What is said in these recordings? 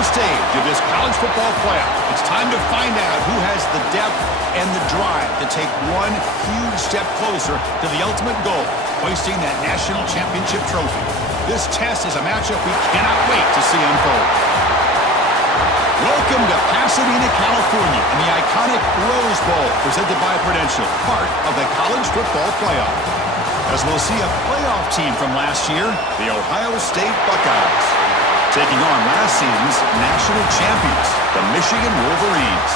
final stage of this college football playoff. It's time to find out who has the depth and the drive to take one huge step closer to the ultimate goal, hoisting that national championship trophy. This test is a matchup we cannot wait to see unfold. Welcome to Pasadena, California, and the iconic Rose Bowl, presented by Prudential, part of the college football playoff. As we'll see a playoff team from last year, the Ohio State Buckeyes, taking on last season's national champions, the Michigan Wolverines.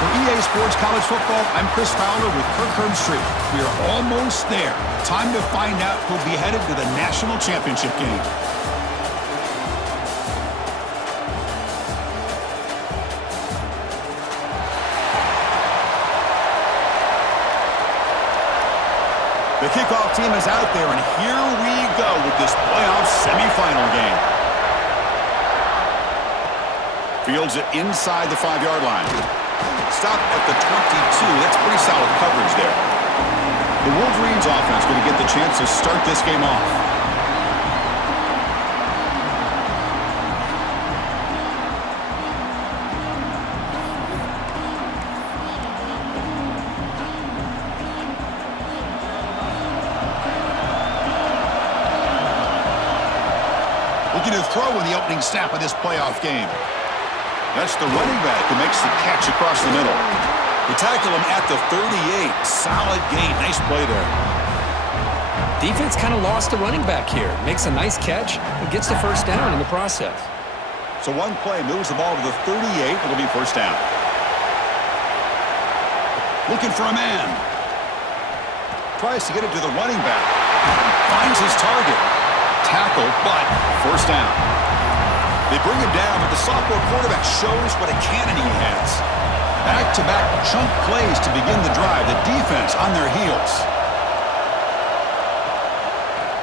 For EA Sports College Football, I'm Chris Fowler with Kirk Herbstreit. We are almost there. Time to find out who'll be headed to the national championship game. The kickoff team is out there, and here we go with this playoff semifinal game. Fields it inside the 5-yard line. Stop at the 22. That's pretty solid coverage there. The Wolverines offense going to get the chance to start this game off. Looking to throw in the opening snap of this playoff game. That's the running back who makes the catch across the middle. They tackle him at the 38. Solid gain. Nice play there. Defense kind of lost the running back here. Makes a nice catch and gets the first down in the process. So one play moves the ball to the 38. It'll be first down. Looking for a man. Tries to get it to the running back. Finds his target. Tackle, but first down. They bring him down, but the sophomore quarterback shows what a cannon he has. Back-to-back chunk plays to begin the drive. The defense on their heels.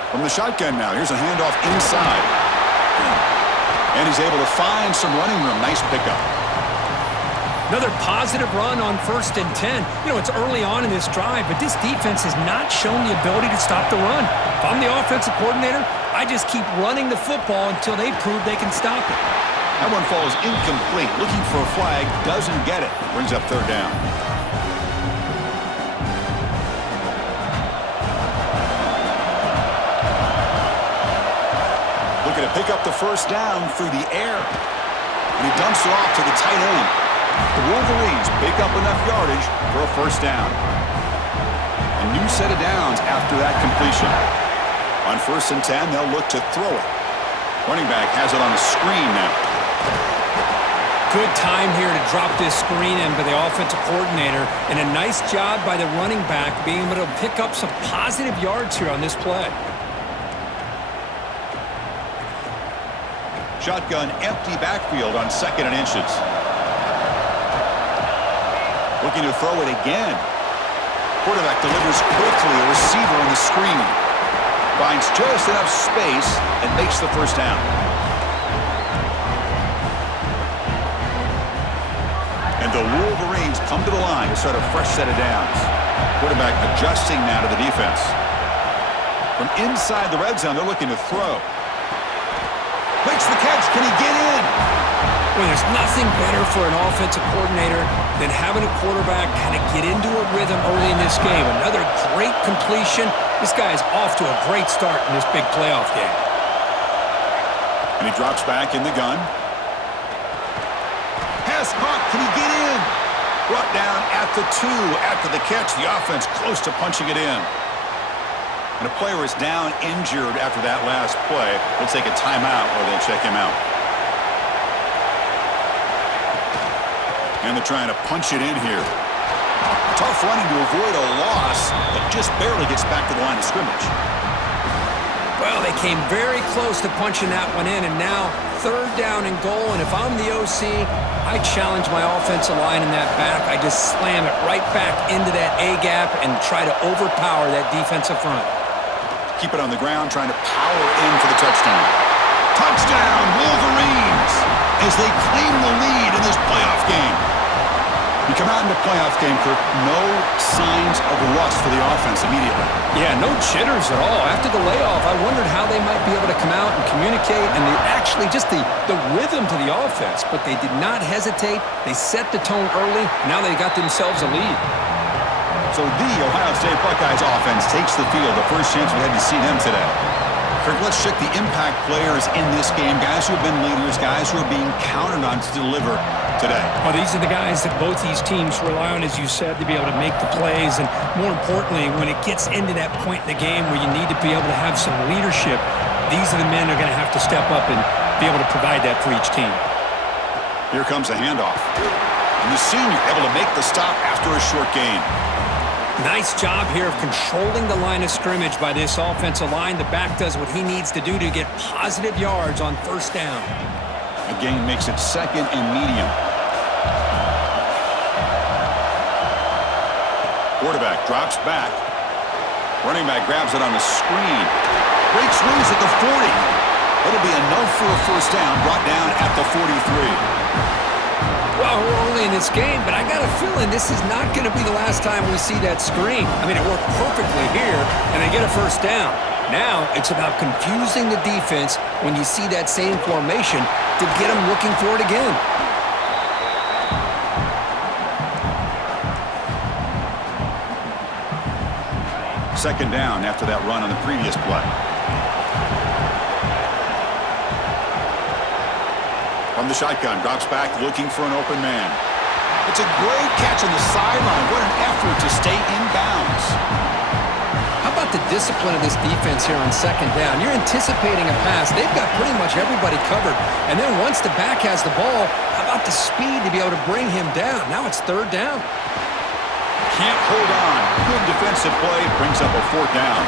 From the shotgun now, here's a handoff inside. And he's able to find some running room. Nice pickup. Another positive run on 1st and 10. You know, it's early on in this drive, but this defense has not shown the ability to stop the run. If I'm the offensive coordinator, I just keep running the football until they prove they can stop it. That one falls incomplete. Looking for a flag, doesn't get it. Brings up third down. Looking to pick up the first down through the air. And he dumps it off to the tight end. The Wolverines pick up enough yardage for a first down. A new set of downs after that completion. On 1st and 10, they'll look to throw it. Running back has it on the screen now. Good time here to drop this screen in by the offensive coordinator, and a nice job by the running back being able to pick up some positive yards here on this play. Shotgun empty backfield on 2nd and inches. Looking to throw it again. Quarterback delivers quickly, a receiver on the screen. Finds just enough space and makes the first down. And the Wolverines come to the line to start a fresh set of downs. Quarterback adjusting now to the defense. From inside the red zone, they're looking to throw. Makes the catch. Can he get in? Well, there's nothing better for an offensive coordinator than having a quarterback kind of get into a rhythm early in this game. Another great completion. This guy is off to a great start in this big playoff game. And he drops back in the gun. Pass caught. Can he get in? Brought down at the 2 after the catch. The offense close to punching it in. And a player is down injured after that last play. They'll take a timeout or they'll check him out. And they're trying to punch it in here. Tough running to avoid a loss, but just barely gets back to the line of scrimmage. Well, they came very close to punching that one in, and now 3rd down and goal. And if I'm the OC, I challenge my offensive line in that back. I just slam it right back into that A-gap and try to overpower that defensive front. Keep it on the ground, trying to power in for the touchdown. Touchdown, Wolverines, as they claim the lead in this playoff game. You come out in the playoff game, Kirk, no signs of rust for the offense immediately. Yeah, no jitters at all. After the layoff, I wondered how they might be able to come out and communicate and actually just the rhythm to the offense. But they did not hesitate. They set the tone early. Now they got themselves a lead. So the Ohio State Buckeyes offense takes the field. The first chance we had to see them today. Kirk, let's check the impact players in this game. Guys who have been leaders, guys who are being counted on to deliver today. Well, these are the guys that both these teams rely on, as you said, to be able to make the plays. And more importantly, when it gets into that point in the game where you need to be able to have some leadership, these are the men that are going to have to step up and be able to provide that for each team. Here comes a handoff. And the senior able to make the stop after a short gain. Nice job here of controlling the line of scrimmage by this offensive line. The back does what he needs to do to get positive yards on first down. A gain makes it second and medium. Quarterback drops back. Running back grabs it on the screen. Breaks loose at the 40. It'll be enough for a first down, brought down at the 43. Well, we're early in this game, but I got a feeling this is not going to be the last time we see that screen. I mean, it worked perfectly here, and they get a first down. Now it's about confusing the defense when you see that same formation to get them looking for it again. Second down after that run on the previous play. From the shotgun, drops back looking for an open man. It's a great catch on the sideline. What an effort to stay in bounds. How about the discipline of this defense here on second down? You're anticipating a pass. They've got pretty much everybody covered. And then once the back has the ball, how about the speed to be able to bring him down? Now it's third down. Can't hold on. Good defensive play. Brings up a fourth down.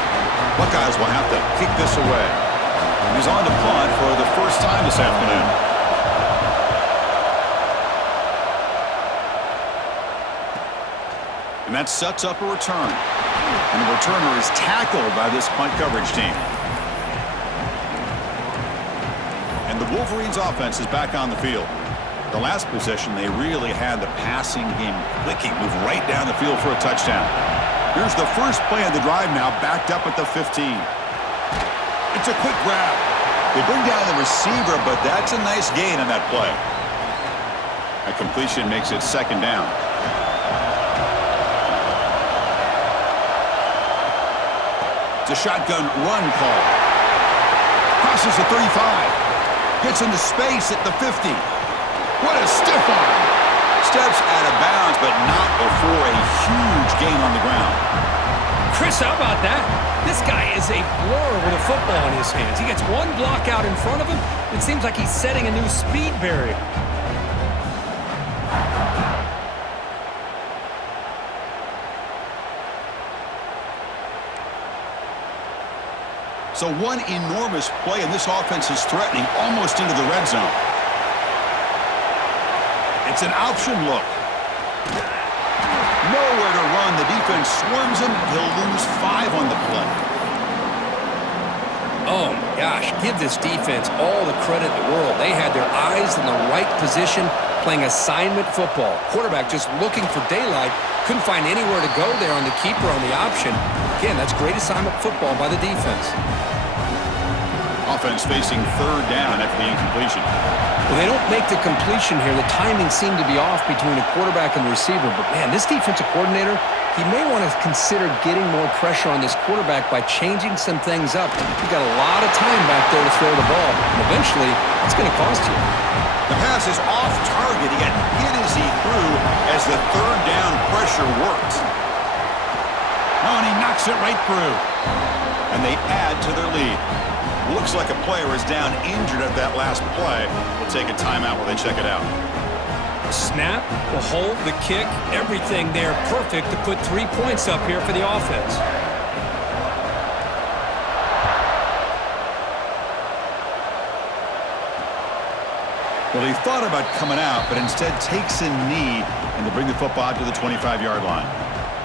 Buckeyes will have to kick this away. And he's on to punt for the first time this afternoon. And that sets up a return. And the returner is tackled by this punt coverage team. And the Wolverines' offense is back on the field. The last possession, they really had the passing game clicking, move right down the field for a touchdown. Here's the first play of the drive now, backed up at the 15. It's a quick grab. They bring down the receiver, but that's a nice gain on that play. A completion makes it second down. It's a shotgun run call. Crosses the 35. Gets into space at the 50. What a stiff arm. Steps out of bounds, but not before a huge gain on the ground. Chris, how about that? This guy is a blur with a football in his hands. He gets one block out in front of him. It seems like he's setting a new speed barrier. So one enormous play, and this offense is threatening almost into the red zone. It's an option look. Nowhere to run. The defense swarms him. He'll lose 5 on the play. Oh, my gosh. Give this defense all the credit in the world. They had their eyes in the right position, playing assignment football. Quarterback just looking for daylight. Couldn't find anywhere to go there on the keeper on the option. Again, that's great assignment football by the defense. Offense facing third down after the incompletion. Well, they don't make the completion here. The timing seemed to be off between a quarterback and the receiver. But, man, this defensive coordinator, he may want to consider getting more pressure on this quarterback by changing some things up. You've got a lot of time back there to throw the ball. And eventually, it's going to cost you. The pass is off target. He got hit as he threw as the third down pressure worked. Oh, and he knocks it right through. And they add to their lead. Looks like a player is down injured at that last play. We'll take a timeout while they check it out. Snap, the hold, the kick, everything there perfect to put 3 points up here for the offense. Well, he thought about coming out, but instead takes a knee and to bring the football out to the 25-yard line.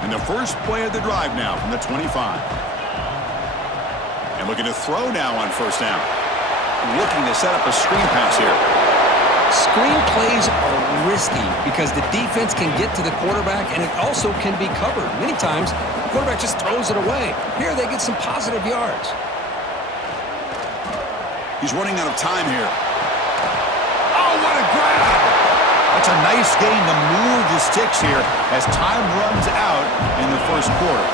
And the first play of the drive now from the 25. And looking to throw now on first down. Looking to set up a screen pass here. Screen plays are risky because the defense can get to the quarterback, and it also can be covered. Many times, the quarterback just throws it away. Here, they get some positive yards. He's running out of time here. Oh, what a grab! That's a nice gain to move the sticks here as time runs out in the first quarter.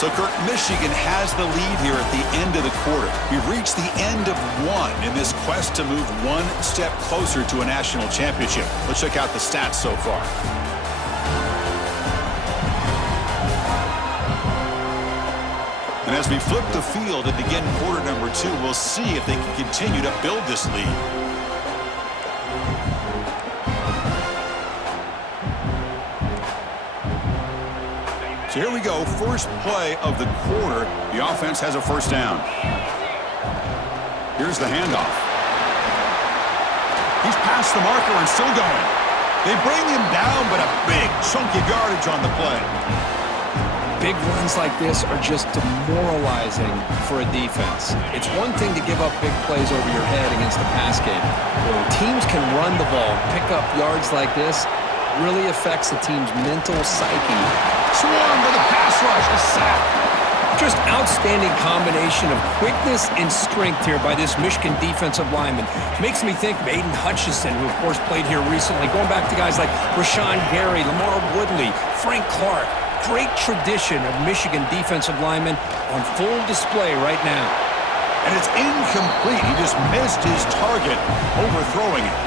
So, Kirk, Michigan has the lead here at the end of the quarter. We've reached the end of one in this quest to move one step closer to a national championship. Let's check out the stats so far. And as we flip the field and begin quarter number 2, we'll see if they can continue to build this lead. So here we go, first play of the quarter. The offense has a first down. Here's the handoff. He's past the marker and still going. They bring him down, but a big chunk of yardage on the play. Big runs like this are just demoralizing for a defense. It's one thing to give up big plays over your head against the pass game. When teams can run the ball, pick up yards like this, really affects the team's mental psyche. Swarm with a pass rush, a sack. Just outstanding combination of quickness and strength here by this Michigan defensive lineman. Makes me think of Aiden Hutchinson, who of course played here recently. Going back to guys like Rashawn Gary, Lamar Woodley, Frank Clark. Great tradition of Michigan defensive linemen on full display right now. And it's incomplete. He just missed his target, overthrowing it.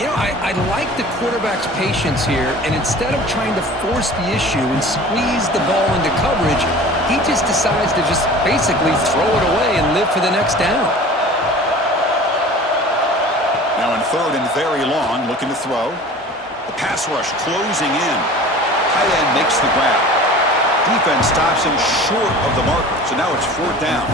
You know, I like the quarterback's patience here, and instead of trying to force the issue and squeeze the ball into coverage, he just decides to just basically throw it away and live for the next down. Now in third and very long, looking to throw. The pass rush closing in. Tight end makes the grab. Defense stops him short of the marker, so now it's fourth down.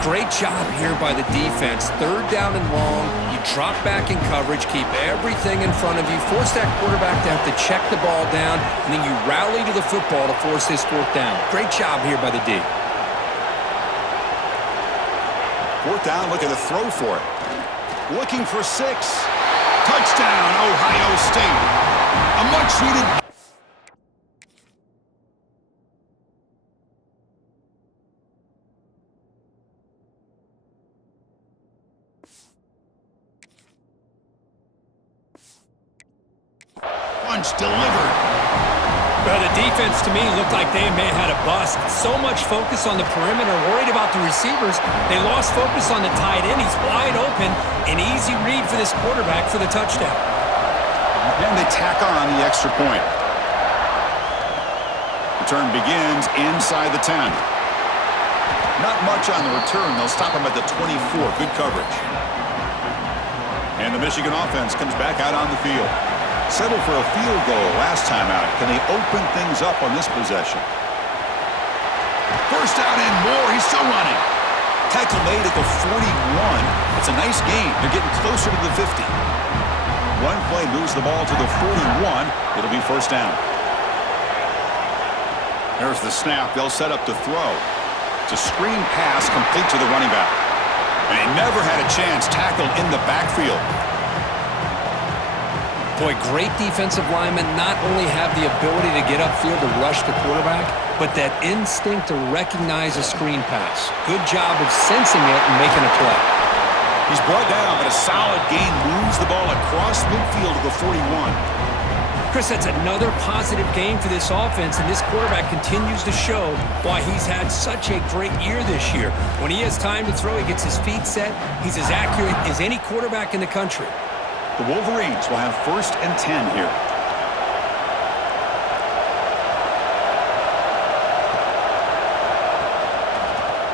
Great job here by the defense. Third down and long. You drop back in coverage, keep everything in front of you, force that quarterback to have to check the ball down, and then you rally to the football to force this fourth down. Great job here by the D. Fourth down, look at the throw for it. Looking for 6. Touchdown, Ohio State. A much-needed... punch delivered. Well, the defense, to me, looked like they may have had a bust. So much focus on the perimeter, worried about the receivers. They lost focus on the tight end. He's wide open. An easy read for this quarterback for the touchdown. And they tack on the extra point. Return begins inside the 10. Not much on the return. They'll stop him at the 24. Good coverage. And the Michigan offense comes back out on the field. Settled for a field goal last time out. Can they open things up on this possession? First down and more. He's still running. Tackle made at the 41. It's a nice gain. They're getting closer to the 50. One play moves the ball to the 41. It'll be first down. There's the snap. They'll set up to throw. It's a screen pass complete to the running back. And he never had a chance tackled in the backfield. Boy, great defensive linemen not only have the ability to get upfield to rush the quarterback, but that instinct to recognize a screen pass. Good job of sensing it and making a play. He's brought down, but a solid gain moves the ball across midfield to the 41. Chris, that's another positive game for this offense, and this quarterback continues to show why he's had such a great year this year. When he has time to throw, he gets his feet set. He's as accurate as any quarterback in the country. The Wolverines will have first and 10 here.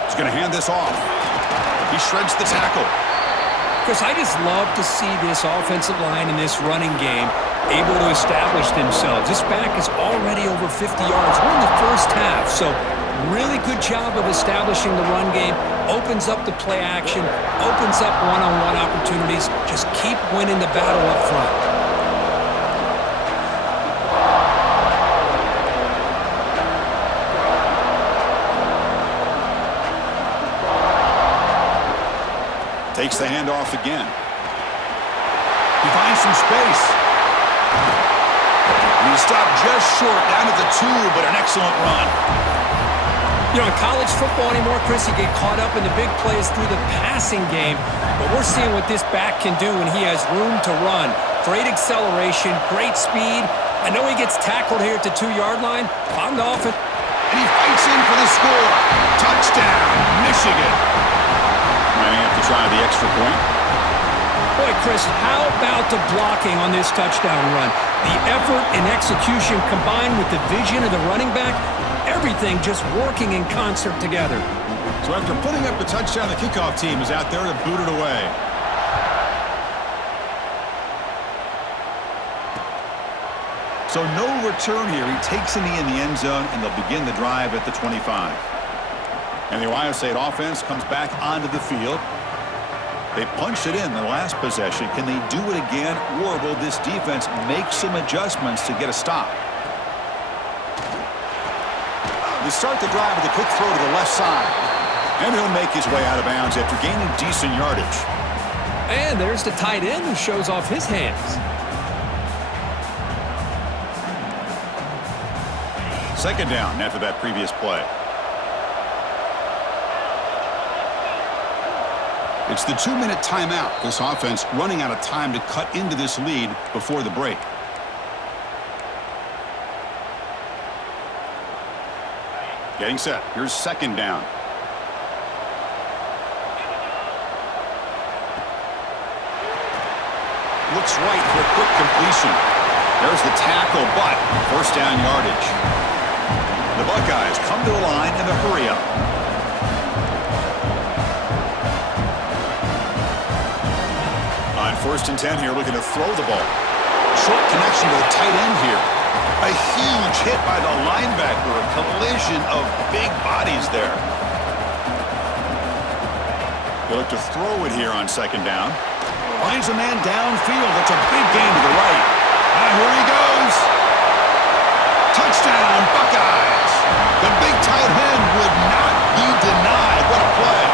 He's going to hand this off. He shreds the tackle. Chris, I just love to see this offensive line in this running game able to establish themselves. This back is already over 50 yards. We're in the first half, so really good job of establishing the run game. Opens up the play action, opens up one-on-one opportunities. Just keep winning the battle up front. Fakes the handoff again. He finds some space. And he stopped just short, down at the 2, but an excellent run. You know, in college football anymore, Chris, you get caught up in the big plays through the passing game, but we're seeing what this back can do when he has room to run. Great acceleration, great speed. I know he gets tackled here at the 2-yard line. I'm the offense. And he fights in for the score. Touchdown, Michigan. Might have to try the extra point. Boy, Chris, how about the blocking on this touchdown run? The effort and execution combined with the vision of the running back, everything just working in concert together. So after putting up the touchdown, the kickoff team is out there to boot it away. So no return here. He takes a knee in the end zone, and they'll begin the drive at the 25. And the Ohio State offense comes back onto the field. They punched it in the last possession. Can they do it again, or will this defense make some adjustments to get a stop? They start the drive with a quick throw to the left side. And he'll make his way out of bounds after gaining decent yardage. And there's the tight end who shows off his hands. Second down after that previous play. It's the 2-minute timeout. This offense running out of time to cut into this lead before the break. Getting set. Here's second down. Looks right for a quick completion. There's the tackle, but first down yardage. The Buckeyes come to the line in the hurry-up. On 1st and 10 here, looking to throw the ball. Short connection to the tight end here. A huge hit by the linebacker. A collision of big bodies there. They look to throw it here on second down. Finds a man downfield. That's a big gain to the right. Here he goes. Touchdown, Buckeyes. The big tight end would not be denied. What a play.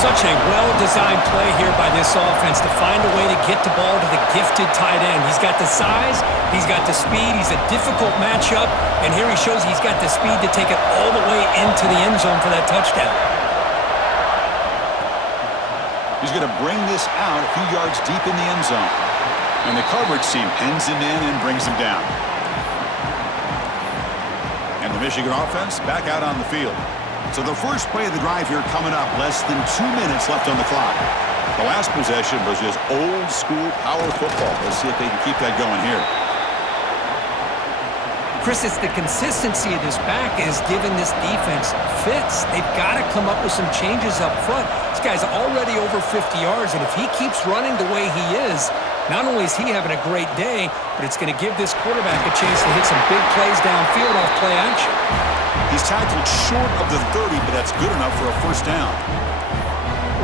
Such a well-designed play here by this offense to find a way to get the ball to the gifted tight end. He's got the size, he's got the speed, he's a difficult matchup, and here he shows he's got the speed to take it all the way into the end zone for that touchdown. He's going to bring this out a few yards deep in the end zone. And the coverage team pins him in and brings him down. And the Michigan offense back out on the field. So the first play of the drive here coming up, less than 2 minutes left on the clock. The last possession was just old school power football. Let's see if they can keep that going here. Chris, it's the consistency of this back is giving this defense fits. They've got to come up with some changes up front. This guy's already over 50 yards, and if he keeps running the way he is, not only is he having a great day, but it's going to give this quarterback a chance to hit some big plays downfield off play action. He's tackled short of the 30, but that's good enough for a first down.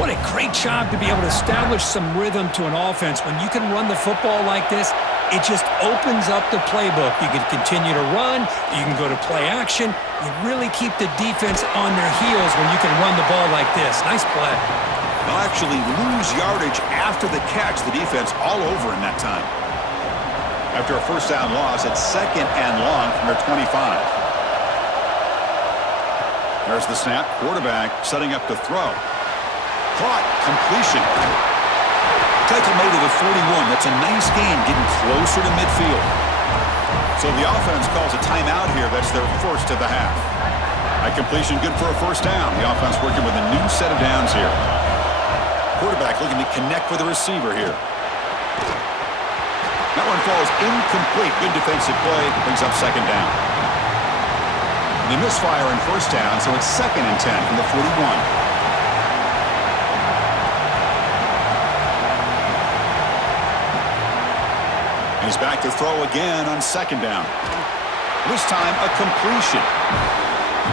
What a great job to be able to establish some rhythm to an offense. When you can run the football like this, it just opens up the playbook. You can continue to run. You can go to play action. You really keep the defense on their heels when you can run the ball like this. Nice play. They'll actually lose yardage after the catch. The defense all over in that time. After a first down loss, it's second and long from their 25. There's the snap. Quarterback setting up to throw. Caught. Completion. Tackle made to the 41. That's a nice gain, getting closer to midfield. So the offense calls a timeout here. That's their first of the half. That completion good for a first down. The offense working with a new set of downs here. Quarterback looking to connect with the receiver here. That one falls incomplete. Good defensive play. Brings up second down. They misfire in first down, so it's 2nd and 10 from the 41. He's back to throw again on second down. This time, a completion.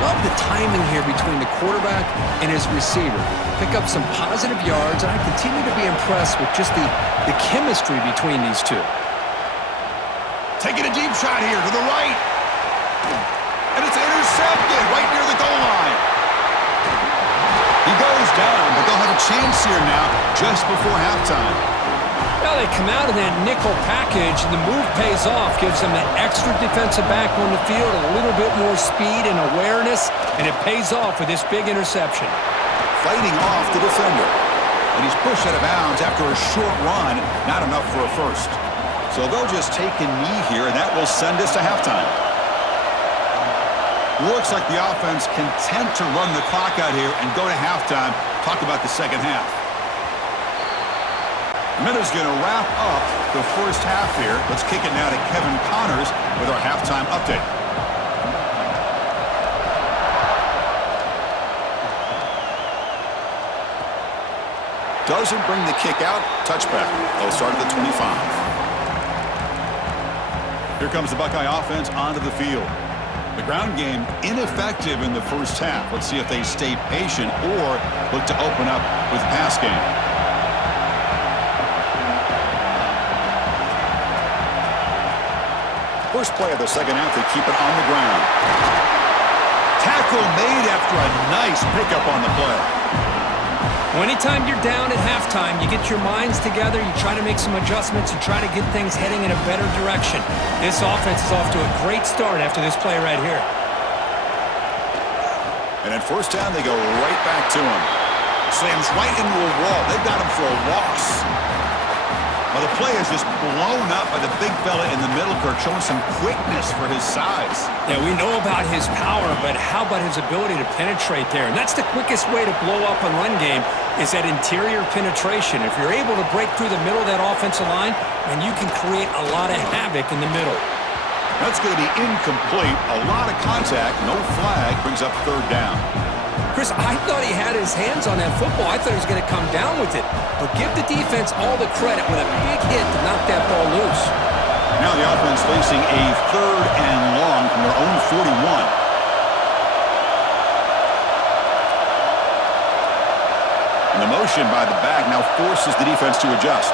Love the timing here between the quarterback and his receiver. Pick up some positive yards, and I continue to be impressed with just the chemistry between these two. Taking a deep shot here to the right. And it's intercepted right near the goal line. He goes down, but they'll have a chance here now just before halftime. Well, they come out of that nickel package, and the move pays off, gives them an extra defensive back on the field, a little bit more speed and awareness, and it pays off with this big interception. Fighting off the defender. And he's pushed out of bounds after a short run, not enough for a first. So they'll just take a knee here, and that will send us to halftime. Looks like the offense content to run the clock out here and go to halftime. Talk about the second half. Minuta's going to wrap up the first half here. Let's kick it now to Kevin Connors with our halftime update. Doesn't bring the kick out. Touchback. They'll start at the 25. Here comes the Buckeye offense onto the field. The ground game ineffective in the first half. Let's see if they stay patient or look to open up with the pass game. First play of the second half, they keep it on the ground. Tackle made after a nice pickup on the play. Well, anytime you're down at halftime, you get your minds together, you try to make some adjustments, you try to get things heading in a better direction. This offense is off to a great start after this play right here. And at first down, they go right back to him. Slams right into a wall. They've got him for a loss. Well, the play is just blown up by the big fella in the middle, Kirk, showing some quickness for his size. Yeah, we know about his power, but how about his ability to penetrate there? And that's the quickest way to blow up a run game is that interior penetration. If you're able to break through the middle of that offensive line, then you can create a lot of havoc in the middle. That's going to be incomplete. A lot of contact, no flag, brings up third down. Chris, I thought he had his hands on that football. I thought he was going to come down with it. But give the defense all the credit with a big hit to knock that ball loose. Now the offense facing a third and long from their own 41. And the motion by the back now forces the defense to adjust.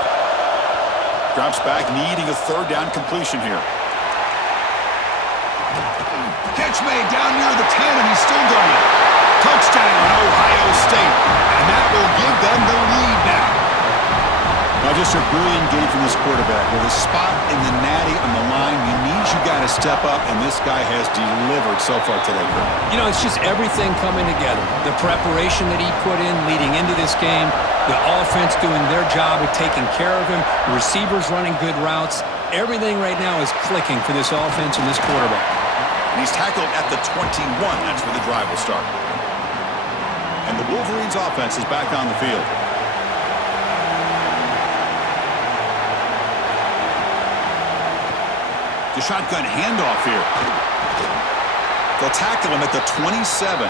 Drops back, needing a third down completion here. Catch made down near the 10, and he's still going. Touchdown, Ohio State. And that will give them the lead now. Now just a brilliant game from this quarterback. With a spot in the natty on the line, you got to step up, and this guy has delivered so far today. You know, it's just everything coming together. The preparation that he put in leading into this game, the offense doing their job of taking care of him, the receivers running good routes. Everything right now is clicking for this offense and this quarterback. And he's tackled at the 21. That's where the drive will start. And the Wolverines' offense is back on the field. The shotgun handoff here. They'll tackle him at the 27.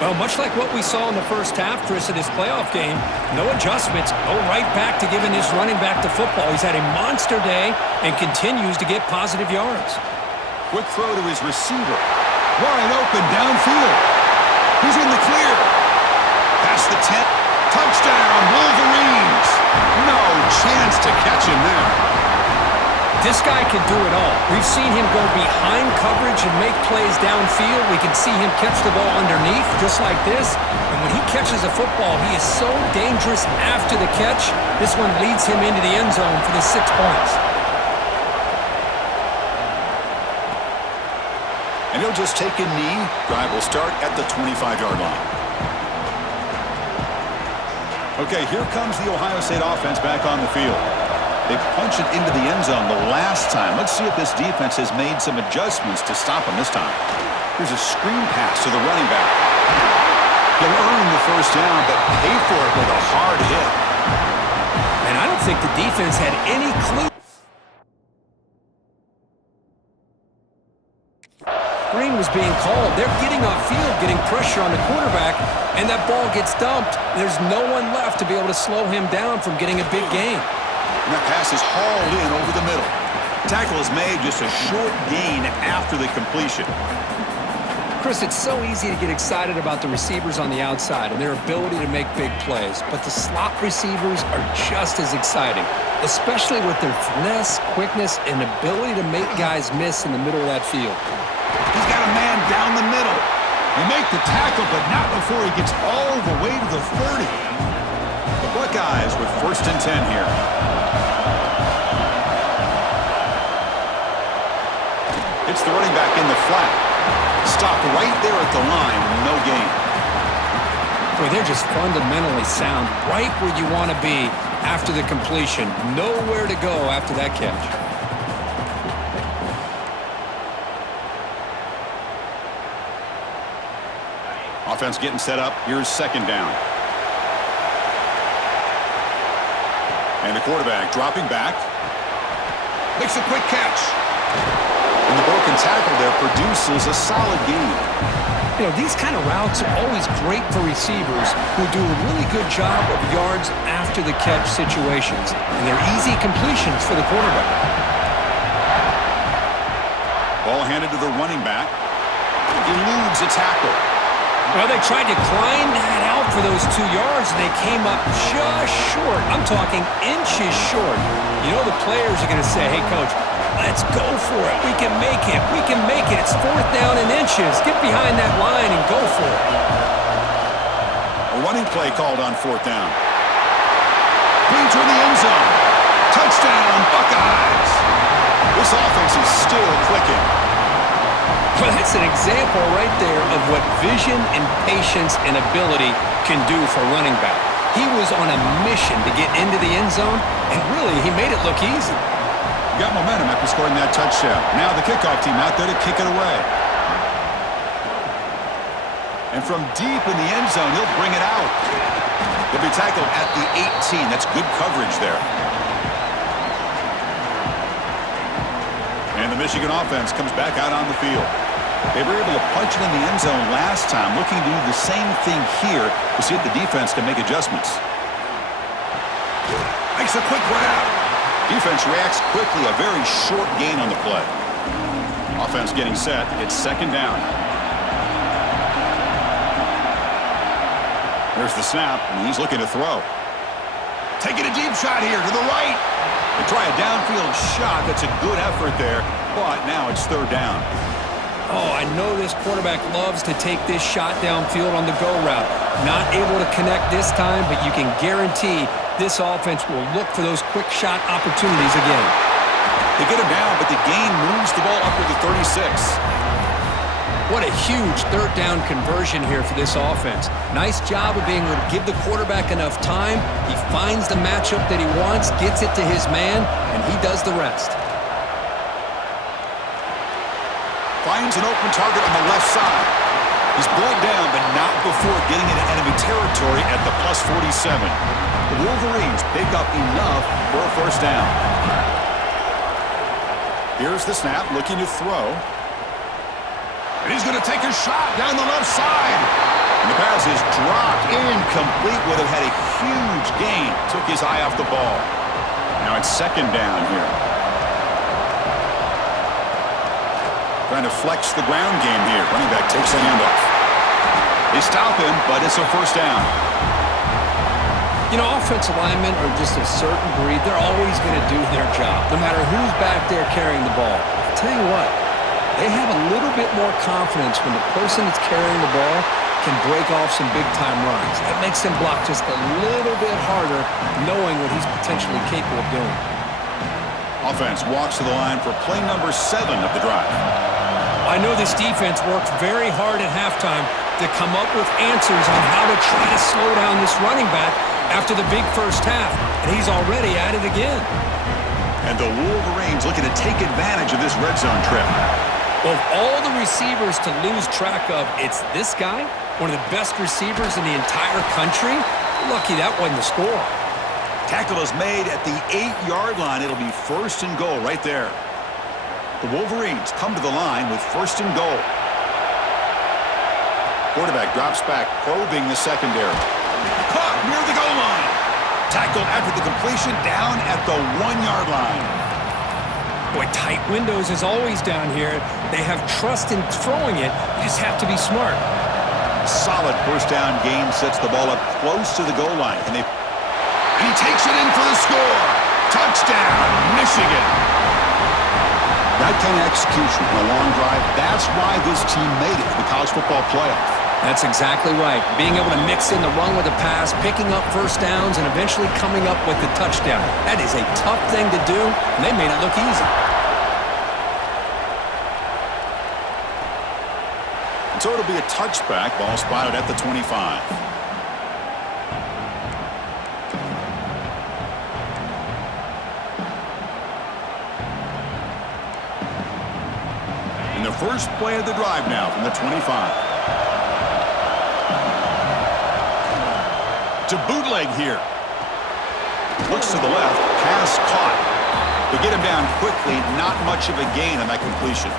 Well, much like what we saw in the first half, Chris, of this playoff game, no adjustments, go right back to giving this running back to football. He's had a monster day and continues to get positive yards. Quick throw to his receiver. Wide open downfield. He's in the clear. Past the 10. Touchdown, Wolverines. No chance to catch him there. This guy can do it all. We've seen him go behind coverage and make plays downfield. We can see him catch the ball underneath, just like this. And when he catches a football, he is so dangerous after the catch. This one leads him into the end zone for the 6 points. And he'll just take a knee. Drive will start at the 25-yard line. Okay, here comes the Ohio State offense back on the field. They punch it into the end zone the last time. Let's see if this defense has made some adjustments to stop them this time. Here's a screen pass to the running back. He'll earn the first down, but pay for it with a hard hit. And I don't think the defense had any clue. Green was being called. They're getting off field, getting pressure on the quarterback, and that ball gets dumped. There's no one left to be able to slow him down from getting a big gain. And that pass is hauled in over the middle. Tackle is made, just a short gain after the completion. Chris, it's so easy to get excited about the receivers on the outside and their ability to make big plays, but the slot receivers are just as exciting, especially with their finesse, quickness, and ability to make guys miss in the middle of that field. He's got a man down the middle. They make the tackle, but not before he gets all the way to the 30. The Buckeyes with 1st and 10 here. It's the running back in the flat. Stopped right there at the line, no gain. Boy, they're just fundamentally sound, right where you want to be after the completion. Nowhere to go after that catch. Offense getting set up. Here's 2nd down. And the quarterback dropping back. Makes a quick catch. And the broken tackle there produces a solid gain. You know, these kind of routes are always great for receivers who do a really good job of yards after the catch situations. And they're easy completions for the quarterback. Ball handed to the running back. Eludes a tackle. Well, they tried to climb that out for those 2 yards, and they came up just short. I'm talking inches short. You know the players are going to say, hey, Coach, let's go for it. We can make it. We can make it. It's 4th down in inches. Get behind that line and go for it. A running play called on 4th down. Brings her in the end zone. Touchdown, Buckeyes. This offense is still clicking. Well, that's an example right there of what vision and patience and ability can do for a running back. He was on a mission to get into the end zone, and really, he made it look easy. Got momentum after scoring that touchdown. Now the kickoff team out there to kick it away. And from deep in the end zone, he'll bring it out. He'll be tackled at the 18. That's good coverage there. And the Michigan offense comes back out on the field. They were able to punch it in the end zone last time, looking to do the same thing here to see if the defense can make adjustments. Makes a quick grab. Defense reacts quickly, a very short gain on the play. Offense getting set. It's 2nd down. There's the snap, and he's looking to throw. Taking a deep shot here to the right. They try a downfield shot. That's a good effort there, but now it's 3rd down. Oh, I know this quarterback loves to take this shot downfield on the go route. Not able to connect this time, but you can guarantee this offense will look for those quick shot opportunities again. They get him down, but the gain moves the ball up to the 36. What a huge 3rd down conversion here for this offense. Nice job of being able to give the quarterback enough time. He finds the matchup that he wants, gets it to his man, and he does the rest. Finds an open target on the left side. He's brought down, but not before getting into enemy territory at the plus 47. The Wolverines pick up enough for a 1st down. Here's the snap, looking to throw. And he's going to take a shot down the left side. And the pass is dropped incomplete. Would have had a huge gain. Took his eye off the ball. Now it's 2nd down here. Trying to flex the ground game here. Running back takes the handoff. They stop him, but it's a 1st down. You know, offensive linemen are just a certain breed. They're always going to do their job, no matter who's back there carrying the ball. I'll tell you what, they have a little bit more confidence when the person that's carrying the ball can break off some big-time runs. That makes them block just a little bit harder, knowing what he's potentially capable of doing. Offense walks to the line for play number 7 of the drive. I know this defense worked very hard at halftime to come up with answers on how to try to slow down this running back after the big first half, and he's already at it again. And the Wolverines looking to take advantage of this red zone trip. Of all the receivers to lose track of, it's this guy, one of the best receivers in the entire country. Lucky that wasn't the score. Tackle is made at the 8-yard line. It'll be 1st and goal right there. The Wolverines come to the line with 1st and goal. Quarterback drops back, probing the secondary. Caught near the goal line. Tackled after the completion down at the 1-yard line. Boy, tight windows is always down here. They have trust in throwing it. You just have to be smart. Solid 1st down gain sets the ball up close to the goal line. And he takes it in for the score. Touchdown, Michigan. That kind of execution in a long drive, that's why this team made it to the college football playoff. That's exactly right. Being able to mix in the run with the pass, picking up first downs, and eventually coming up with the touchdown. That is a tough thing to do, and they made it look easy. And so it'll be a touchback, ball spotted at the 25. The first play of the drive now from the 25. To bootleg here. Looks to the left. Pass caught. They get him down quickly. Not much of a gain on that completion.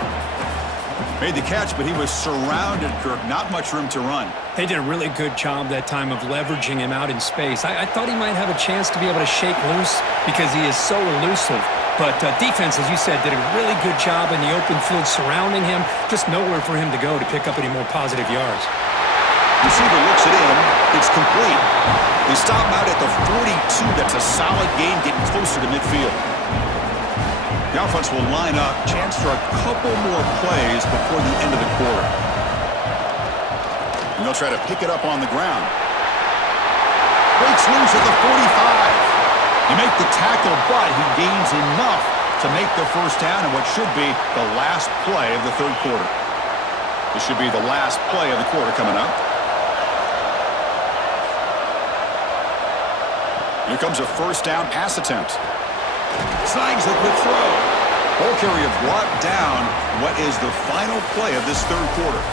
Made the catch, but he was surrounded, Kirk. Not much room to run. They did a really good job that time of leveraging him out in space. I thought he might have a chance to be able to shake loose because he is so elusive. But defense, as you said, did a really good job in the open field surrounding him. Just nowhere for him to go to pick up any more positive yards. Receiver looks it in. It's complete. They stop him out at the 42. That's a solid gain, getting closer to midfield. The offense will line up. Chance for a couple more plays before the end of the quarter. And they'll try to pick it up on the ground. Breaks loose at the 45. You make the tackle, but he gains enough to make the first down in what should be the last play of the third quarter. This should be the last play of the quarter coming up. Here comes a first down pass attempt. Snags the quick throw. Ball carrier brought down what is the final play of this third quarter.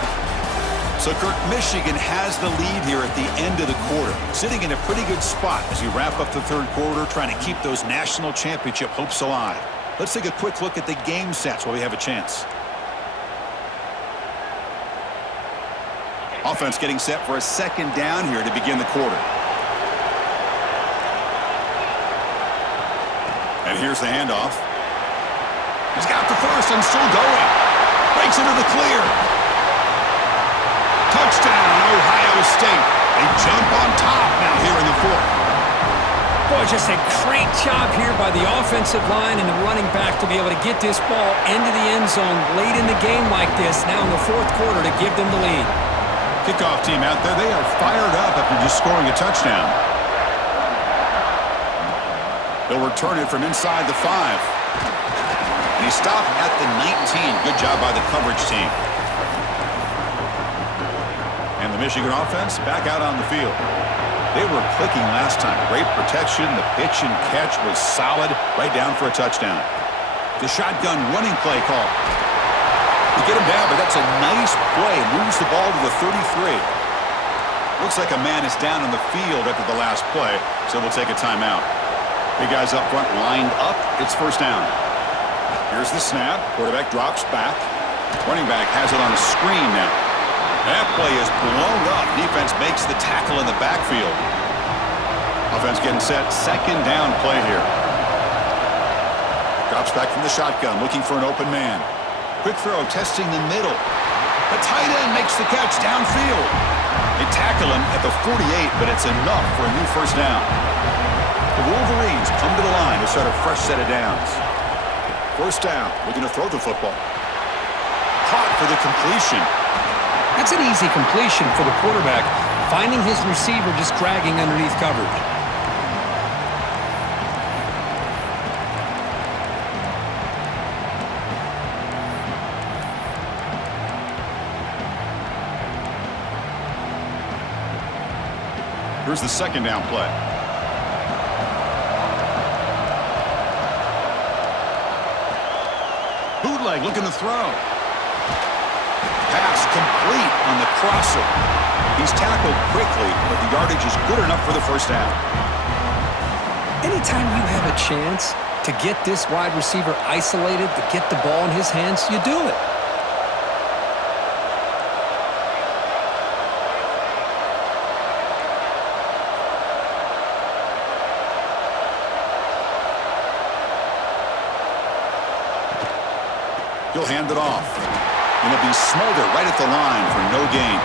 So, Kirk, Michigan has the lead here at the end of the quarter, sitting in a pretty good spot as we wrap up the third quarter, trying to keep those national championship hopes alive. Let's take a quick look at the game sets while we have a chance. Offense getting set for a second down here to begin the quarter. And here's the handoff. He's got the first and still going. Breaks into the clear. Touchdown, Ohio State. They jump on top now here in the fourth. Boy, just a great job here by the offensive line and the running back to be able to get this ball into the end zone late in the game like this, now in the fourth quarter, to give them the lead. Kickoff team out there, they are fired up after just scoring a touchdown. They'll return it from inside the 5. And he stopped at the 19. Good job by the coverage team. And the Michigan offense back out on the field. They were clicking last time. Great protection. The pitch and catch was solid. Right down for a touchdown. The shotgun running play call. They get him down, but that's a nice play. Moves the ball to the 33. Looks like a man is down on the field after the last play, so we'll take a timeout. Big guys up front lined up. It's first down. Here's the snap. Quarterback drops back. Running back has it on a screen now. That play is blown up. Defense makes the tackle in the backfield. Offense getting set. Second down play here. Drops back from the shotgun, looking for an open man. Quick throw, testing the middle. The tight end makes the catch downfield. They tackle him at the 48, but it's enough for a new first down. The Wolverines come to the line to start a fresh set of downs. First down, looking to throw the football. Caught for the completion. That's an easy completion for the quarterback, finding his receiver just dragging underneath coverage. Here's the second down play. Bootleg looking to throw. Pass complete on the crosser. He's tackled quickly, but the yardage is good enough for the first down. Anytime you have a chance to get this wide receiver isolated, to get the ball in his hands, you do it. He'll hand it off. And it'll be smothered right at the line for no gain.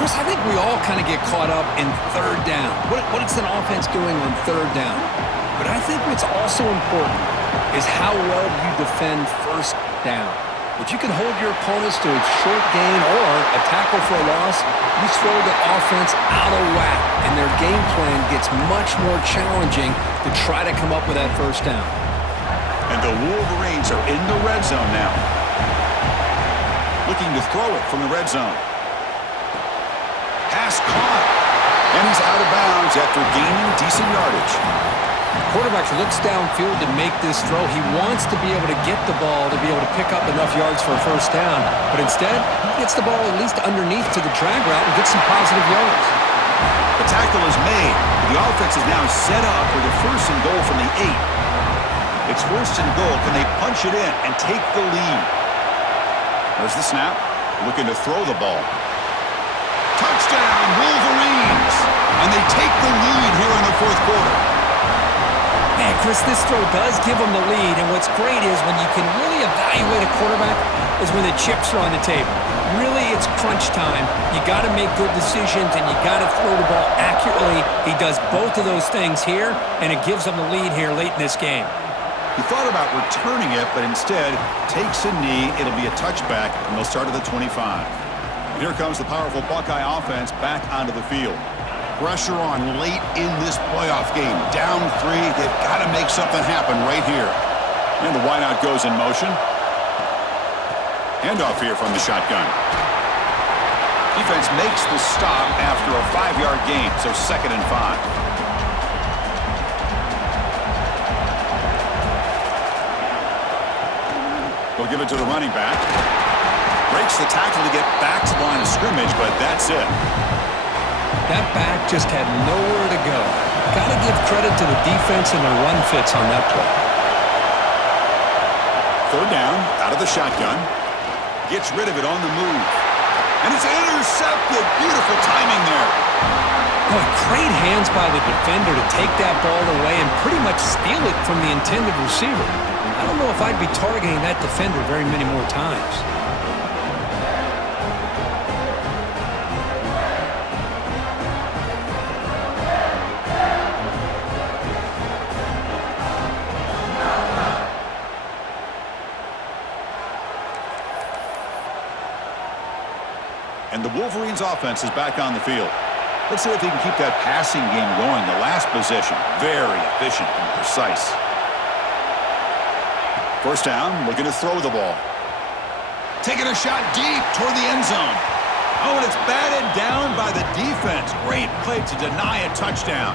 Chris, I think we all kind of get caught up in third down. What is an offense doing on third down? But I think what's also important is how well you defend first down. If you can hold your opponents to a short gain or a tackle for a loss, you throw the offense out of whack, and their game plan gets much more challenging to try to come up with that first down. And the Wolverines are in the red zone now. Looking to throw it from the red zone. Pass caught. And he's out of bounds after gaining decent yardage. Quarterback looks downfield to make this throw. He wants to be able to get the ball to be able to pick up enough yards for a first down. But instead, he gets the ball at least underneath to the drag route and gets some positive yards. The tackle is made. The offense is now set up with a first and goal from the 8. It's first and goal. Can they punch it in and take the lead? There's the snap. Looking to throw the ball. Touchdown, Wolverines! And they take the lead here in the fourth quarter. Man, Chris, this throw does give them the lead, and what's great is when you can really evaluate a quarterback is when the chips are on the table. Really, it's crunch time. You got to make good decisions, and you got to throw the ball accurately. He does both of those things here, and it gives them the lead here late in this game. He thought about returning it, but instead takes a knee. It'll be a touchback, and they'll start at the 25. And here comes the powerful Buckeye offense back onto the field. Pressure on late in this playoff game. Down 3. They've got to make something happen right here. And the wideout goes in motion. Handoff here from the shotgun. Defense makes the stop after a 5-yard gain, so 2nd and 5. They'll give it to the running back. Breaks the tackle to get back to the line of scrimmage, but that's it. That back just had nowhere to go. Got to give credit to the defense and the run fits on that play. 3rd down, out of the shotgun. Gets rid of it on the move. And it's intercepted. Beautiful timing there. Boy, great hands by the defender to take that ball away and pretty much steal it from the intended receiver. I don't know if I'd be targeting that defender very many more times. And the Wolverines offense is back on the field. Let's see if he can keep that passing game going. The last possession, very efficient and precise. First down, looking to throw the ball. Taking a shot deep toward the end zone. Oh, and it's batted down by the defense. Great play to deny a touchdown.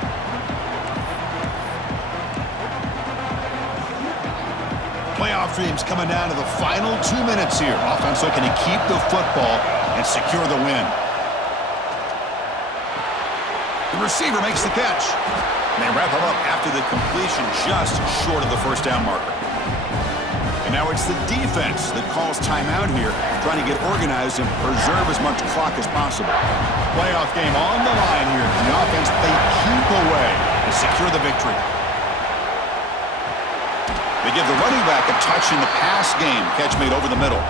Playoff dreams coming down to the final 2 minutes here. Offense looking to keep the football and secure the win. The receiver makes the catch. And they wrap him up after the completion just short of the first down marker. And now it's the defense that calls timeout here, trying to get organized and preserve as much clock as possible. Playoff game on the line here. And the offense, they keep away to secure the victory. They give the running back a touch in the pass game. Catch made over the middle.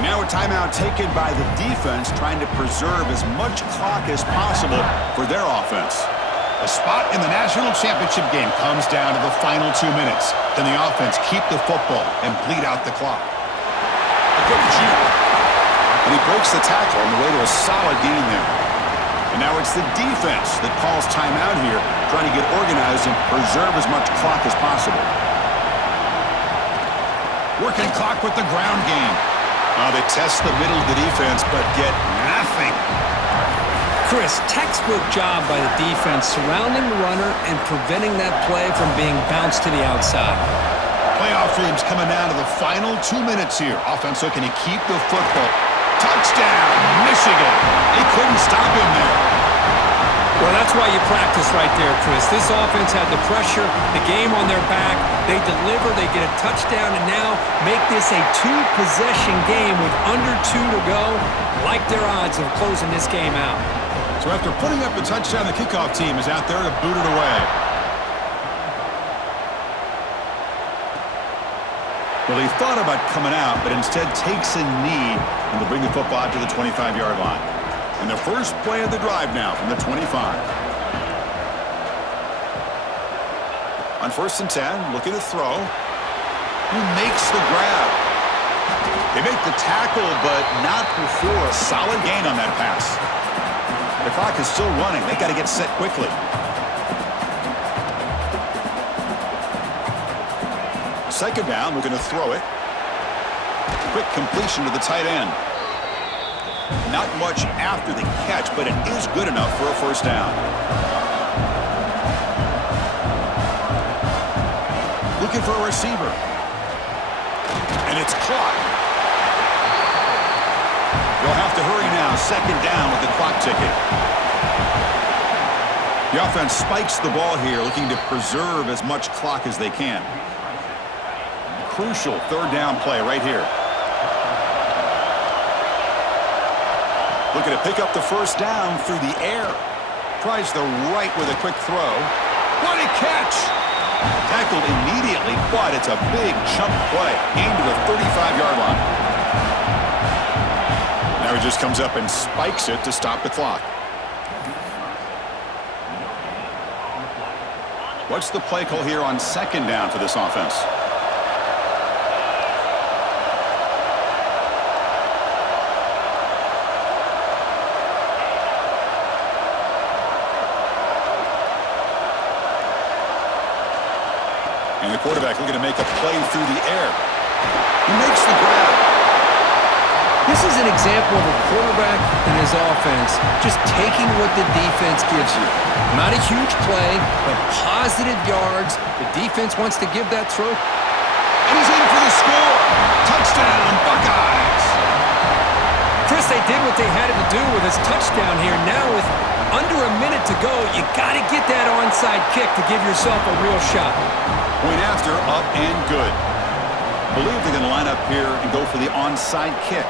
And now a timeout taken by the defense, trying to preserve as much clock as possible for their offense. A spot in the national championship game comes down to the final 2 minutes. Can the offense keep the football and bleed out the clock? A quick juke. And he breaks the tackle on the way to a solid gain there. And now it's the defense that calls timeout here, trying to get organized and preserve as much clock as possible. Working clock with the ground game. They test the middle of the defense, but get nothing. Chris, textbook job by the defense surrounding the runner and preventing that play from being bounced to the outside. Playoff dreams coming down to the final 2 minutes here. Offense looking to keep the football. Touchdown, Michigan. They couldn't stop him there. Well, that's why you practice right there, Chris. This offense had the pressure, the game on their back. They deliver, they get a touchdown, and now make this a 2-possession game with under 2 to go. Like their odds of closing this game out. So after putting up the touchdown, the kickoff team is out there to boot it away. Well, he thought about coming out, but instead takes a knee and will bring the football out to the 25-yard line. And the first play of the drive now from the 25. On 1st and 10, looking to throw. He makes the grab. They make the tackle, but not before a solid gain on that pass. The clock is still running. They got to get set quickly. Second down, we're going to throw it. Quick completion to the tight end. Not much after the catch, but it is good enough for a first down. Looking for a receiver. And it's caught. They'll have to hurry now. Second down with the clock ticking. The offense spikes the ball here, looking to preserve as much clock as they can. Crucial third down play right here. Looking to pick up the first down through the air. Tries the right with a quick throw. What a catch! Tackled immediately, but it's a big chunk play. Aimed to the 35-yard line. Now he just comes up and spikes it to stop the clock. What's the play call here on second down for this offense? And the quarterback looking to make a play through the air. He makes the grab. This is an example of a quarterback and his offense just taking what the defense gives you. Not a huge play, but positive yards. The defense wants to give that throw. And he's in for the score. Touchdown, Buckeyes. Chris, they did what they had to do with his touchdown here. Now with under a minute to go, you got to get that onside kick to give yourself a real shot. Point after, up and good. Believe they're going to line up here and go for the onside kick.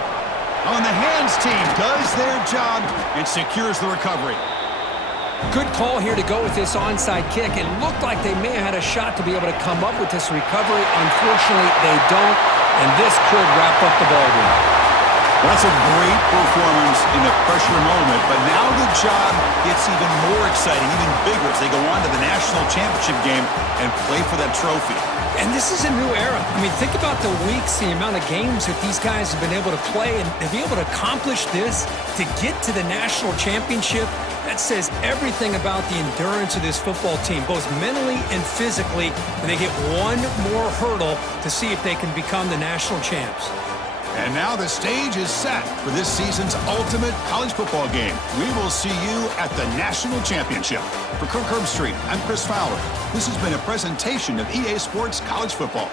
On the hands team does their job and secures the recovery. Good call here to go with this onside kick. It looked like they may have had a shot to be able to come up with this recovery. Unfortunately, they don't, and this could wrap up the ballgame. Well, that's a great performance in a pressure moment, but now the job gets even more exciting, even bigger as they go on to the national championship game and play for that trophy. And this is a new era. I mean, think about the weeks, the amount of games that these guys have been able to play, and to be able to accomplish this, to get to the national championship, that says everything about the endurance of this football team, both mentally and physically, and they get one more hurdle to see if they can become the national champs. And now the stage is set for this season's ultimate college football game. We will see you at the national championship. For Kirk Herbstreit, I'm Chris Fowler. This has been a presentation of EA Sports College Football.